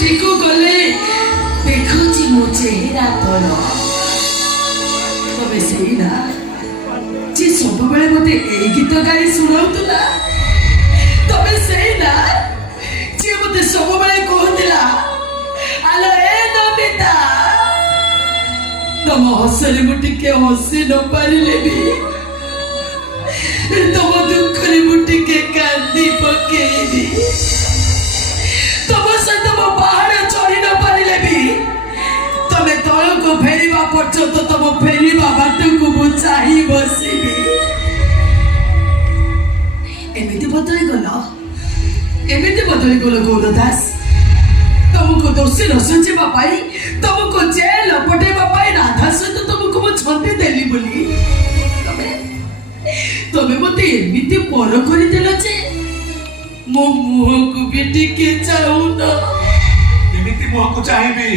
ଠିକୁ ଗଲେ ଦେଖୁଛି ମୋ ଚେହେରା ତୋର ତମେ ସେଇନା ଯେ ସବୁବେଳେ ମତେ ଏଇ ଗୀତ ଗାଇ ଶୁଣାଉଥିଲା ତମେ ସେଇନା ଯେ ମତେ ସବୁବେଳେ କହୁଥିଲା ଆଲୋ ଏ ନମିତା ତମ ହସରେ ମୁଁ ଟିକେ ହସି ନ ପାରିଲେ ବି ତମ ଦୁଃଖରେ ମୁଁ ଟିକେ କାନ୍ଦି ପକେଇବି ତମ ସହିତ ମୋ ପାହାଡ଼ ଚଢି ନ ପାରିଲେ ବି ତମେ ତଳକୁ ଫେରିବା ପର୍ଯ୍ୟନ୍ତ ତମ ଫେରିବା ବାଟକୁ ମୁଁ ଚାହିଁ ବସିବି ଏମିତି ବଦଳି ଗଲ ଗୌର ଦାସ ତମକୁ ଦୋଷୀ ନ ସୁଝିବା ପାଇଁ ତମକୁ ଜେଲ ପଠେଇବା ପାଇଁ ରାଧା ସହିତ ତମକୁ ମୁଁ ଛନ୍ଦି ଦେଲି ବୋଲି ତମେ ମତେ ଏମିତି ପର କରିଦେଲ ଯେ ମୋ ମୁହଁକୁ ବି ଟିକେ ଚାହୁଁନ ଏମିତି ମୁହଁକୁ ଚାହିଁବି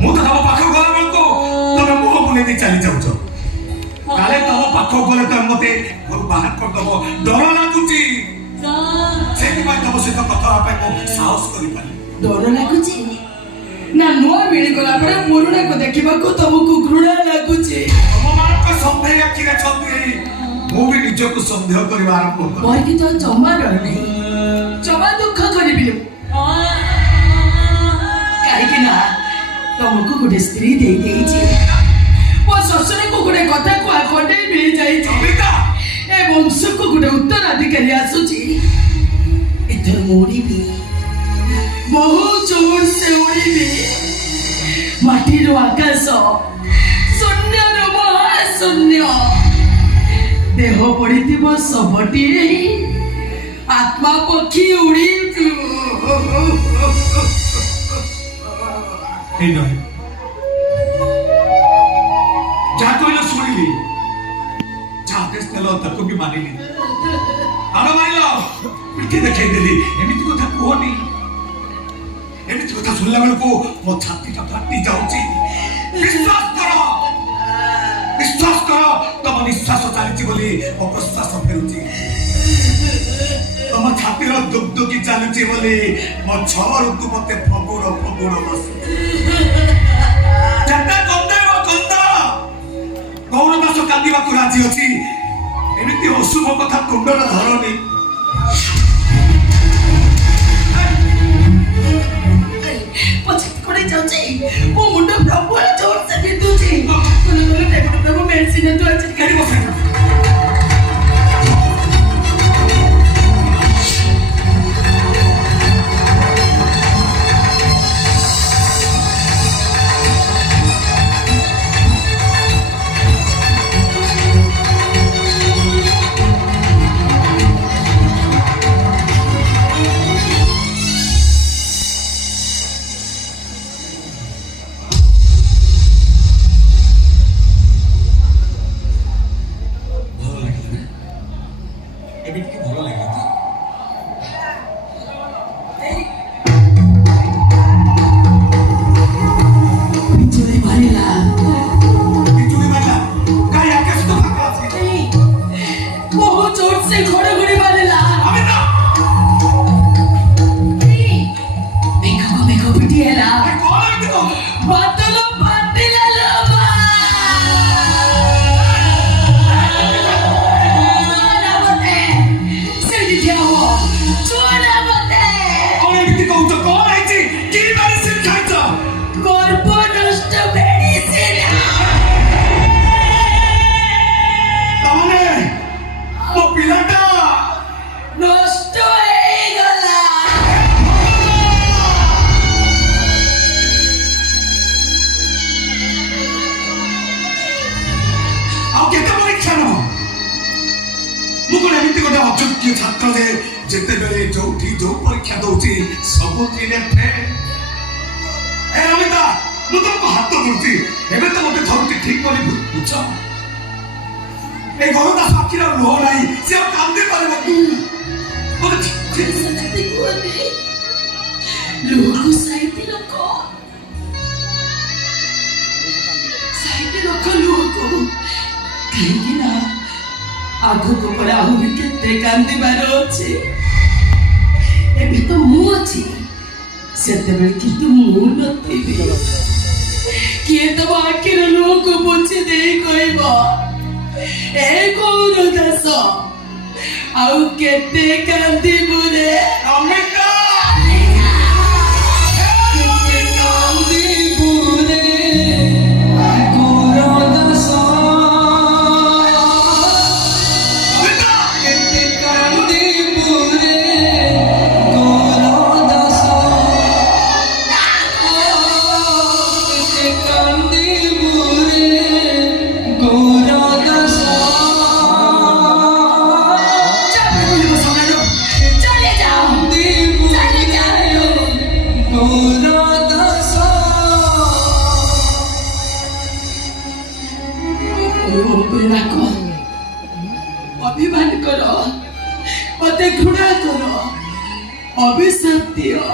ମୁଁ ତ ତମ ପାଖକୁ ଗଲା ବେଳକୁ ତମେ ମୁହଁକୁ ନେଇ ଚାଲି ଯାଉଛ କାଳେ ତମ ପାଖକୁ ଗଲେ ତମେ ମତେ ଘରୁ ବାହାର କରିଦବ ଡର ଲାଗୁଛି ସେଇଥିପାଇଁ ତମ ସହିତ କଥା ହେବା ପାଇଁ ମୁଁ ସାହସ କରିପାରିଲି ଡର ଲାଗୁଛି ନା ନୂଆ ମିଳିଗଲା ପରେ ପୁରୁଣାକୁ ଦେଖିବାକୁ ତମକୁ ଘୃଣା ଲାଗୁଛି ତମମାନଙ୍କ ସନ୍ଦେହ ଆଖିରେ ଛନ୍ଦେଇ ମୁଁ ବି ନିଜକୁ ସନ୍ଦେହ କରିବା ଆରମ୍ଭ କଲି ମୋର କିନ୍ତୁ ଜମା ଡର ନାହିଁ ଜମା ଦୁଃଖ କରିବିନି କାହିଁକି ନା ତମକୁ ଗୋଟେ ସ୍ତ୍ରୀ ଦେଇଛି ମୋ ଶ୍ୱଶୁରକୁ ଗୋଟେ କଥା କୁହା କଣ୍ଡେଇ ମିଳିଯାଇଛି ଏ ବଂଶକୁ ଗୋଟେ ଉତ୍ତରାଧିକାରୀ ଆସୁଛି ଏଥର ମୁଁ ଉଡ଼ିବି ବହୁ ଜୋର ସେ ଉଡ଼ିବି ମାଟିରୁ ଆକାଶ ଶୂନ୍ୟରୁ ମହାଶୂନ୍ୟ ଦେହ ପଡ଼ିଥିବ ଶବଟିଏ ଆତ୍ମା ପକ୍ଷୀ ଉଡ଼ିବି ଯାହା କହିଲ ଶୁଣିଲି ଯାହା ଆଦେଶ ଦେଲ ତାକୁ ବି ମାନିଲି ଆଣ ମାରିଲ ପିଠି ଦେଖେଇଦେଲି ଏମିତି କଥା କୁହନି ଏମିତି କଥା ଶୁଣିଲା ବେଳକୁ ମୋ ଛାତିଟା ଫାଟି ଯାଉଛି ବିଶ୍ୱାସ କର ତମ ନିଶ୍ୱାସ ଚାଲିଛି ବୋଲି ମୋ ପ୍ରଶ୍ୱାସ ଫେରୁଛି ତମ ଛାତିର ଦୁଗଦୁଗି ଚାଲୁଛି ବୋଲି ମୋ ଛଅ ଋତୁ ମତେ ଫଗୁଣ ବସୁ ଯେତେ କନ୍ଦେଇବ କନ୍ଦ ଗୌର ଦାସ କାନ୍ଦିବାକୁ ରାଜି ଅଛି ଏମିତି ଅଶୁଭ କଥା ତୁଣ୍ଡରେ ଧରନି ମୋ ମୁଣ୍ଡ ପ୍ରବଳ ଜୋର ସେ ବିନ୍ଧୁଛି ମେଡିସିନ ତୁ ଆଜି କାଢି ବସାଇ ଭଲ ଲାଗିଲା ବିଜୁଳି ମାରିଲା କାହିଁ ଆକାଶ ତ ଫାଙ୍କା ଅଛି ବହୁ ଜୋର ସେ ଘଡ଼ଘଡ଼ି ମାରିଲା ମେଘ ପିଟି ହେଲା ବାଦଲ ଫାଟିଲା ଅଯୋଗ୍ୟ ଛାତ୍ର ଯେ ଯେତେବେଳେ ଯୋଉଠି ଯୋଉ ପରୀକ୍ଷା ଦଉଛି ସବୁଥିରେ ଅମିତା ମୁଁ ତମକୁ ହାତ ଧରୁଛି ଏବେ ତ ମତେ ଧରୁଛି ଠିକ କରି ବୁଝ ଏ ଗୌର ଦାସ ଆଖିର ଲୁହ ନାହିଁ ସେ ଆଉ କାନ୍ଦି ପାରିବ ଲୁହକୁ ସାଇତି ରଖ ଲୁହକୁ କାହିଁକି ନା ଆଗକୁ ପରେ ଆହୁରି କେତେ କାନ୍ଦିବାର ଅଛି। ଏବେ ତ ମୁଁ ଅଛି, ସେତେବେଳେ କିନ୍ତୁ ମୁଁ ନଥିବି। କିଏ ତମ ଆଖିର ଲୁହକୁ ପୋଛି ଦେଇ କହିବ, ଏ ଗୌର ଦାସ ଆଉ କେତେ କାନ୍ଦିବୁ ରେ ଅମିତା କେତେ କାନ୍ଦିବୁ ରେ ଗୌର ଦାସ କେତେ କାନ୍ଦିବୁ ରେ ଗୌର ଦାସ କେତେ କାନ୍ଦିବୁ ରେ ଗୌର ଦାସ। চলে যাও চলে যাও গৌর দাস। রাখো, অভিমান করো, মতে ঘৃণা করো, অভিশাপ দিও।